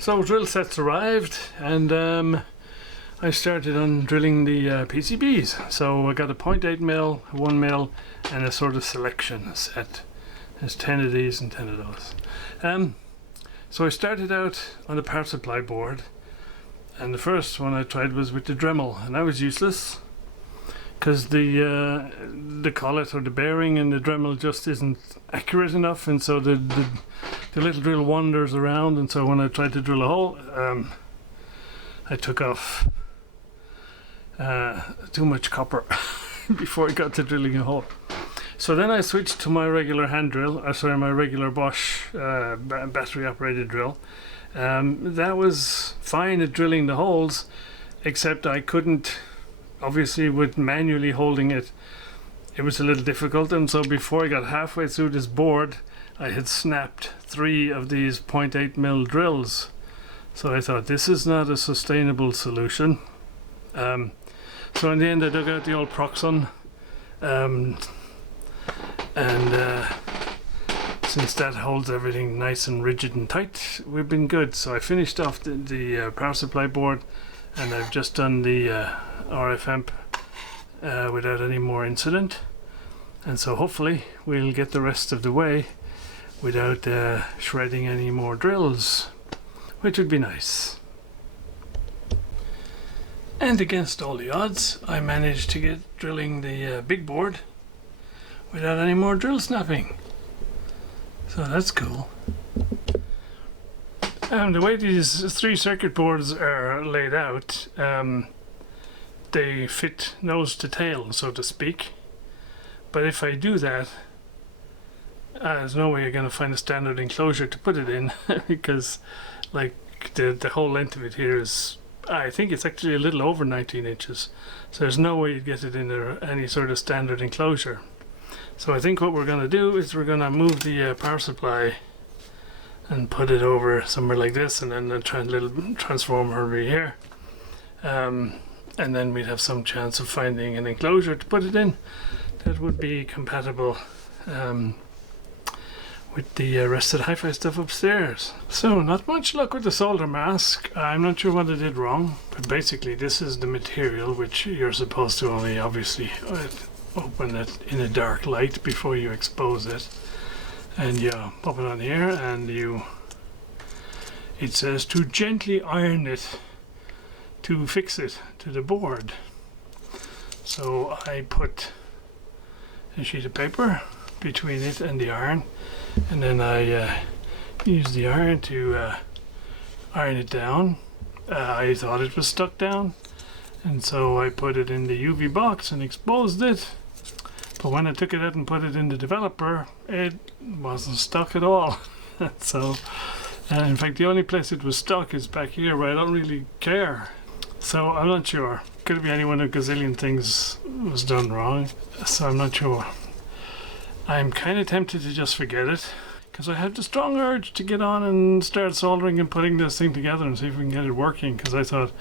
So drill sets arrived, and I started on drilling the PCBs. So I got a 0.8 mil, 1 mil, and a sort of selection set. There's 10 of these and 10 of those. So I started out on the power supply board, and the first one I tried was with the Dremel, and that was useless because the collet or the bearing in the Dremel just isn't accurate enough, and so the little drill wanders around, and so when I tried to drill a hole, I took off too much copper before I got to drilling a hole. So then I switched to my regular hand drill, my regular Bosch battery operated drill. That was fine at drilling the holes, except I couldn't, obviously with manually holding it, it was a little difficult, and so before I got halfway through this board, I had snapped 3 of these 0.8 mil drills. So I thought, this is not a sustainable solution. So in the end I dug out the old Proxon, and since that holds everything nice and rigid and tight, we've been good. So I finished off the power supply board, and I've just done the RF amp without any more incident, and so hopefully we'll get the rest of the way without shredding any more drills, which would be nice. And against all the odds, I managed to get drilling the big board without any more drill snapping, so that's cool. And the way these 3 circuit boards are laid out, they fit nose to tail, so to speak. But if I do that, there's no way you're going to find a standard enclosure to put it in because like the whole length of it here is, I think it's actually a little over 19 inches. So there's no way you'd get it in any sort of standard enclosure. So I think what we're going to do is we're going to move the power supply and put it over somewhere like this, and then a little transformer over here. And then we'd have some chance of finding an enclosure to put it in that would be compatible with the rest of the hi-fi stuff upstairs. So not much luck with the solder mask. I'm not sure what I did wrong, but basically this is the material which you're supposed to only obviously open it in a dark light before you expose it, and you pop it on here, and it says to gently iron it to fix it to the board. So I put a sheet of paper between it and the iron, and then I use the iron to iron it down. I thought it was stuck down, and so I put it in the UV box and exposed it. But when I took it out and put it in the developer, it wasn't stuck at all. So, in fact, the only place it was stuck is back here, where I don't really care. So I'm not sure. Could be any one of a gazillion things was done wrong. So I'm not sure. I'm kind of tempted to just forget it, because I have the strong urge to get on and start soldering and putting this thing together and see if we can get it working, because I thought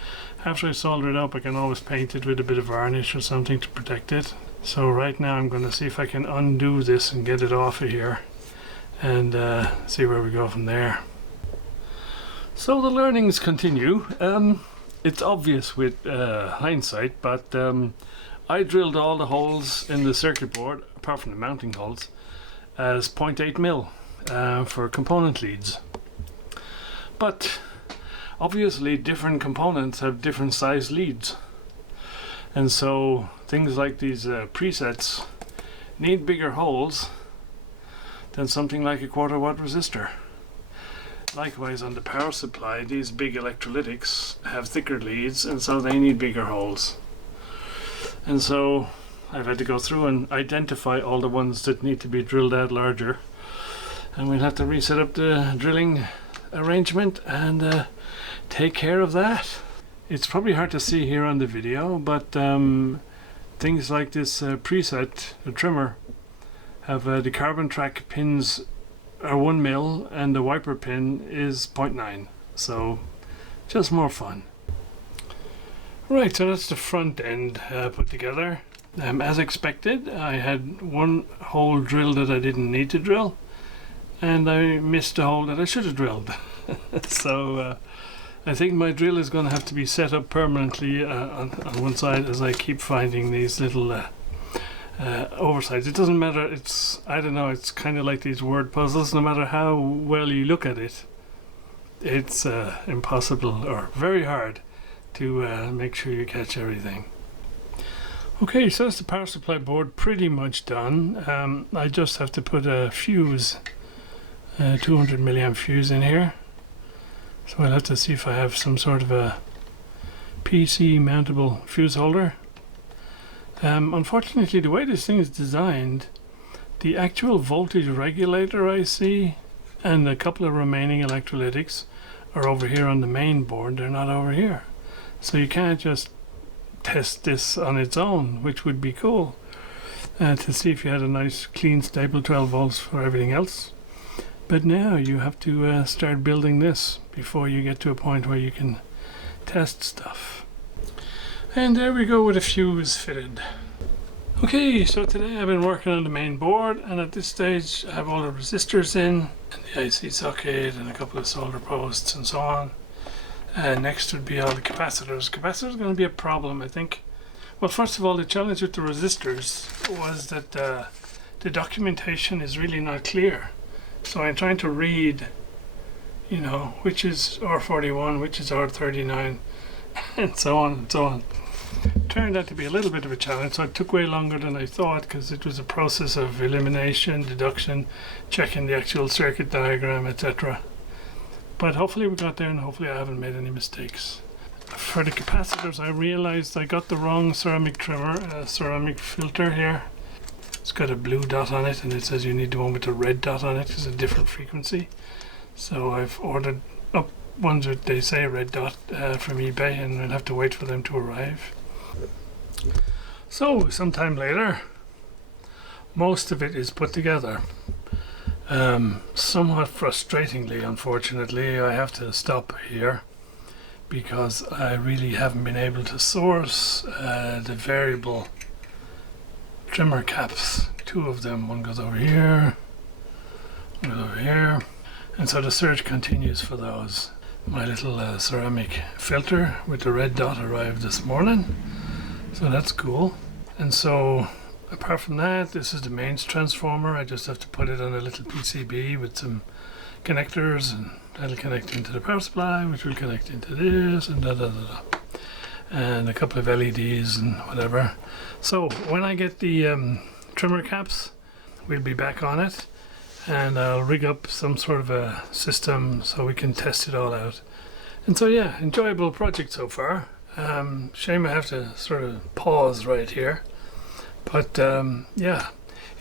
after I solder it up I can always paint it with a bit of varnish or something to protect it. So right now I'm going to see if I can undo this and get it off of here, and see where we go from there. So the learnings continue. It's obvious with hindsight, but I drilled all the holes in the circuit board, apart from the mounting holes, as 0.8 mil for component leads. But obviously different components have different size leads, and so things like these presets need bigger holes than something like a 1/4 watt resistor. Likewise, on the power supply, these big electrolytics have thicker leads, and so they need bigger holes. And so I've had to go through and identify all the ones that need to be drilled out larger, and we'll have to reset up the drilling arrangement and take care of that. It's probably hard to see here on the video, but things like this preset, the trimmer, have the carbon track pins are 1 mil and the wiper pin is 0.9, so just more fun. Right, so that's the front end put together. As expected, I had one hole drilled that I didn't need to drill, and I missed a hole that I should have drilled. So I think my drill is going to have to be set up permanently on one side as I keep finding these little oversights. It doesn't matter, I don't know, it's kind of like these word puzzles. No matter how well you look at it, it's impossible or very hard to make sure you catch everything. Okay, so that's the power supply board pretty much done. I just have to put a fuse, 200 milliamp fuse in here. So I'll have to see if I have some sort of a PC mountable fuse holder. Unfortunately, the way this thing is designed, the actual voltage regulator IC and a couple of remaining electrolytics are over here on the main board. They're not over here. So you can't just test this on its own, which would be cool, to see if you had a nice clean stable 12 volts for everything else. But now you have to start building this before you get to a point where you can test stuff. And there we go with a fuse fitted. Okay, so today I've been working on the main board, and at this stage I have all the resistors in, and the IC socket, and a couple of solder posts and so on. Next would be all the capacitors. Capacitors are going to be a problem, I think. Well, first of all, the challenge with the resistors was that the documentation is really not clear. So I'm trying to read, you know, which is R41, which is R39, and so on and so on. Turned out to be a little bit of a challenge, so it took way longer than I thought, because it was a process of elimination, deduction, checking the actual circuit diagram, etc. But hopefully we got there, and hopefully I haven't made any mistakes. For the capacitors, I realized I got the wrong ceramic trimmer, ceramic filter here. It's got a blue dot on it, and it says you need the one with the red dot on it. It's a different frequency. So I've ordered up ones that they say red dot from eBay, and I'll have to wait for them to arrive. So sometime later, most of it is put together. Somewhat frustratingly, unfortunately, I have to stop here because I really haven't been able to source the variable trimmer caps. Two of them, one goes over here, one goes over here, and so the search continues for those. My little ceramic filter with the red dot arrived this morning, so that's cool. And so apart from that, this is the mains transformer. I just have to put it on a little PCB with some connectors, and that'll connect into the power supply, which will connect into this, and and a couple of LEDs and whatever. So when I get the trimmer caps, we'll be back on it, and I'll rig up some sort of a system so we can test it all out. And so yeah, enjoyable project so far. Shame I have to sort of pause right here. But yeah,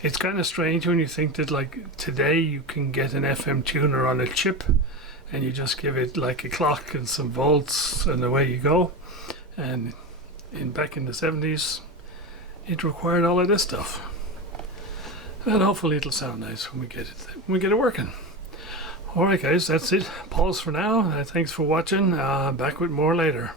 it's kind of strange when you think that like today you can get an FM tuner on a chip and you just give it like a clock and some volts and away you go. And back in the 70s, it required all of this stuff. And hopefully it'll sound nice when we get it working. Alright guys, that's it. Pause for now. Thanks for watching. Back with more later.